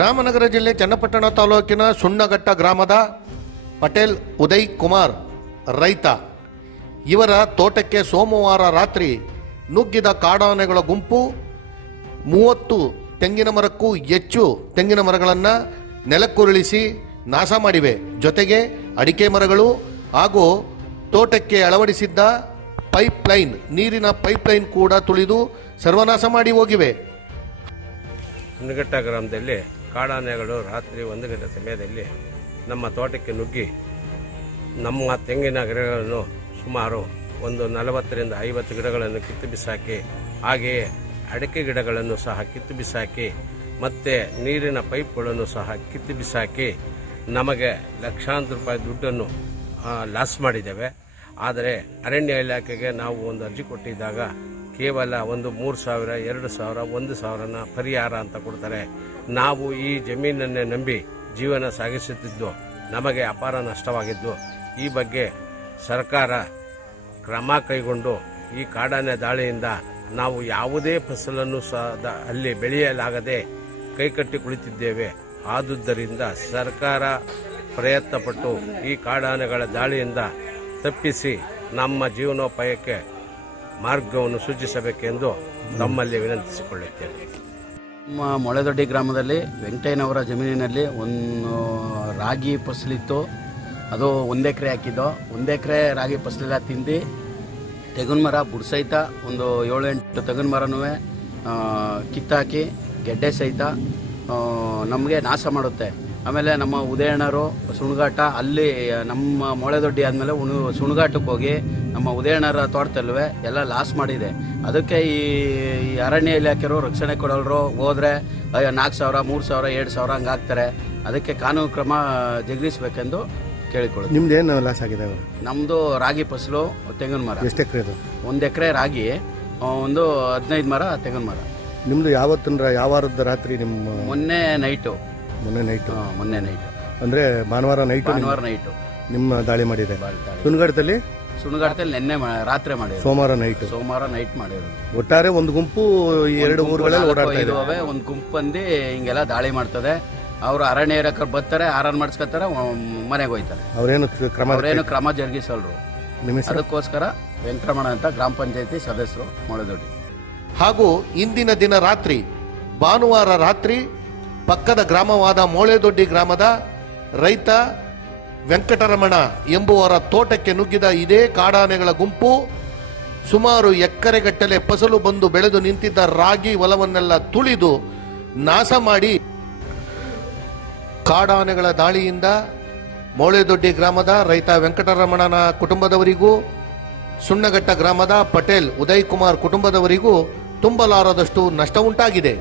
ರಾಮನಗರ ಜಿಲ್ಲೆ ಚನ್ನಪಟ್ಟಣ ತಾಲೂಕಿನ ಸುಣ್ಣಘಟ್ಟ ಗ್ರಾಮದ ಪಟೇಲ್ ಉದಯ್ ಕುಮಾರ್ ರೈತ ಇವರ ತೋಟಕ್ಕೆ ಸೋಮವಾರ ರಾತ್ರಿ ನುಗ್ಗಿದ ಕಾಡಾನೆಗಳ ಗುಂಪು 30 ತೆಂಗಿನ ಮರಕ್ಕೂ ಹೆಚ್ಚು ತೆಂಗಿನ ಮರಗಳನ್ನು ನೆಲಕ್ಕುರುಳಿಸಿ ನಾಶ ಮಾಡಿವೆ. ಜೊತೆಗೆ ಅಡಿಕೆ ಮರಗಳು ಹಾಗೂ ತೋಟಕ್ಕೆ ಅಳವಡಿಸಿದ್ದ ಪೈಪ್ಲೈನ್ ನೀರಿನ ಪೈಪ್ಲೈನ್ ಕೂಡ ತುಳಿದು ಸರ್ವನಾಶ ಮಾಡಿ ಹೋಗಿವೆ. ಸುಣ್ಣಘಟ್ಟ ಗ್ರಾಮದಲ್ಲಿ ಕಾಡಾನೆಗಳು ರಾತ್ರಿ 1 ಗಂಟೆ ಸಮಯದಲ್ಲಿ ನಮ್ಮ ತೋಟಕ್ಕೆ ನುಗ್ಗಿ ನಮ್ಮ ತೆಂಗಿನ ಗಿಡಗಳನ್ನು ಸುಮಾರು 40 ರಿಂದ 50 ಗಿಡಗಳನ್ನು ಕಿತ್ತು ಬಿಸಾಕಿ, ಹಾಗೆಯೇ ಅಡಿಕೆ ಗಿಡಗಳನ್ನು ಸಹ ಕಿತ್ತು ಬಿಸಾಕಿ, ಮತ್ತೆ ನೀರಿನ ಪೈಪ್ಗಳನ್ನು ಸಹ ಕಿತ್ತು ಬಿಸಾಕಿ ನಮಗೆ ಲಕ್ಷಾಂತರ ರೂಪಾಯಿ ದುಡ್ಡನ್ನು ಲಾಸ್ ಮಾಡಿದ್ದೇವೆ. ಆದರೆ ಅರಣ್ಯ ಇಲಾಖೆಗೆ ನಾವು ಒಂದು ಅರ್ಜಿ ಕೊಟ್ಟಿದ್ದಾಗ ಕೇವಲ ಒಂದು 3,000, 2,000, 1,000ನ ಪರಿಹಾರ ಅಂತ ಕೊಡ್ತಾರೆ. ನಾವು ಈ ಜಮೀನನ್ನೇ ನಂಬಿ ಜೀವನ ಸಾಗಿಸುತ್ತಿದ್ದು ನಮಗೆ ಅಪಾರ ನಷ್ಟವಾಗಿದ್ದು, ಈ ಬಗ್ಗೆ ಸರ್ಕಾರ ಕ್ರಮ ಕೈಗೊಂಡು ಈ ಕಾಡಾನೆ ದಾಳಿಯಿಂದ ನಾವು ಯಾವುದೇ ಫಸಲನ್ನು ಸಹ ಅಲ್ಲಿ ಬೆಳೆಯಲಾಗದೆ ಕೈಕಟ್ಟಿ ಕುಳಿತಿದ್ದೇವೆ. ಆದುದರಿಂದ ಸರ್ಕಾರ ಪ್ರಯತ್ನಪಟ್ಟು ಈ ಕಾಡಾನೆಗಳ ದಾಳಿಯಿಂದ ತಪ್ಪಿಸಿ ನಮ್ಮ ಜೀವನೋಪಾಯಕ್ಕೆ ಮಾರ್ಗವನ್ನು ಸೂಚಿಸಬೇಕೆಂದು ತಮ್ಮಲ್ಲಿ ವಿನಂತಿಸಿಕೊಳ್ಳುತ್ತೇನೆ. ನಮ್ಮ ಮೊಳೆದೊಡ್ಡಿ ಗ್ರಾಮದಲ್ಲಿ ವೆಂಕಟಯ್ಯನವರ ಜಮೀನಿನಲ್ಲಿ ಒಂದು ರಾಗಿ ಫಸಲಿತ್ತು. ಅದು 1 ಎಕರೆ ಹಾಕಿದ್ದು. 1 ಎಕರೆ ರಾಗಿ ಫಸಲೆಲ್ಲ ತಿಂದು ತೆಂಗಿನ ಮರ ಬುಡ ಸಹಿತ ಒಂದು 7-8 ತೆಂಗಿನ ಮರನೂ ಕಿತ್ತಾಕಿ ಗೆಡ್ಡೆ ಸಹಿತ ನಮಗೆ ನಾಶ ಮಾಡುತ್ತೆ. ಆಮೇಲೆ ನಮ್ಮ ಉದಯಣ್ಣರು ಸುಣ್ಘಾಟ ಅಲ್ಲಿ ನಮ್ಮ ಮೊಳೆದೊಡ್ಡಿ ಆದಮೇಲೆ ಸುಣ್ಘಾಟಕ್ಕೆ ಹೋಗಿ ನಮ್ಮ ಉದಯಣ್ಣರ ತೋಟದಲ್ಲೂ ಎಲ್ಲ ಲಾಸ್ ಮಾಡಿದೆ. ಅದಕ್ಕೆ ಈ ಅರಣ್ಯ ಇಲಾಖೆಯವರು ರಕ್ಷಣೆ ಕೊಡೋರು ಹೋದರೆ 4,000, 3,000, 2,000 ಹಂಗೆ ಹಾಕ್ತಾರೆ. ಅದಕ್ಕೆ ಕಾನೂನು ಕ್ರಮ ಜರುಗಿಸಬೇಕೆಂದು ಕೇಳಿಕೊಳ್ಳೋದು. ನಿಮ್ದೇನು ಲಾಸ್ ಆಗಿದೆ? ನಮ್ಮದು ರಾಗಿ ಫಸಲು, ತೆಂಗಿನ ಮರ. ಎಷ್ಟು ಎಕರೆ? 1 ಎಕರೆ ರಾಗಿ, ಒಂದು 15 ಮರ ತೆಂಗಿನ ಮರ. ನಿಮ್ದು ಯಾವ ವಾರದ ರಾತ್ರಿ? ನಿಮ್ಮ ಮೊನ್ನೆ ನೈಟು ಅಂದ್ರೆ ಭಾನುವಾರ ನೈಟು ನಿಮ್ಮ ದಾಳಿ ಮಾಡಿದೆ. ಸುಣ್ಘಟ್ಟದಲ್ಲಿ ನಿನ್ನೆ ರಾತ್ರಿ ಮಾಡಿದ್ರು. ಸೋಮವಾರ ನೈಟ್ ಮಾಡಿದ್ರು. ಒಟ್ಟಾರೆ ಒಂದು ಗುಂಪು 2 ಊರುಗಳಲ್ಲಿ ಓಡಾಡ್ತಾ ಇದ್ದಾವೆ. ಒಂದು ಗುಂಪು ಬಂದು ಹಿಂಗೆಲ್ಲ ದಾಳಿ ಮಾಡ್ತದೆ. ಅವರು ಅರಣ್ಯ ಇಲಾಖೆ ಬರ್ತಾರೆ, ಆರನ್ ಮಾಡಿಸ್ಕೊತಾರೆ, ಮನೆಗೆ ಹೋಯ್ತಾರೆ. ಅವ್ರೇನು ಕ್ರಮ ಜರುಗಿಸಲ್ರು. ಅದಕ್ಕೋಸ್ಕರ ವೆಂಕಟರಮಣ ಅಂತ ಗ್ರಾಮ ಪಂಚಾಯತಿ ಸದಸ್ಯರು ಮೊಳೆದೊಡ್ಡಿ. ಹಾಗೂ ಇಂದಿನ ದಿನ ರಾತ್ರಿ ಭಾನುವಾರ ರಾತ್ರಿ ಪಕ್ಕದ ಗ್ರಾಮವಾದ ಮೊಳೆದೊಡ್ಡಿ ಗ್ರಾಮದ ರೈತ ವೆಂಕಟರಮಣ ಎಂಬುವರ ತೋಟಕ್ಕೆ ನುಗ್ಗಿದ ಇದೇ ಕಾಡಾನೆಗಳ ಗುಂಪು ಸುಮಾರು ಎಕರೆಗಟ್ಟಲೆ ಫಸಲು ಬಂದು ಬೆಳೆದು ನಿಂತಿದ್ದ ರಾಗಿ ಹೊಲವನ್ನೆಲ್ಲ ತುಳಿದು ನಾಶ ಮಾಡಿ, ಕಾಡಾನೆಗಳ ದಾಳಿಯಿಂದ ಮೊಳೆದೊಡ್ಡಿ ಗ್ರಾಮದ ರೈತ ವೆಂಕಟರಮಣನ ಕುಟುಂಬದವರಿಗೂ ಸುಣ್ಣಘಟ್ಟ ಗ್ರಾಮದ ಪಟೇಲ್ ಉದಯ್ ಕುಮಾರ್ ಕುಟುಂಬದವರಿಗೂ ತುಂಬಲಾರದಷ್ಟು ನಷ್ಟ ಉಂಟಾಗಿದೆ.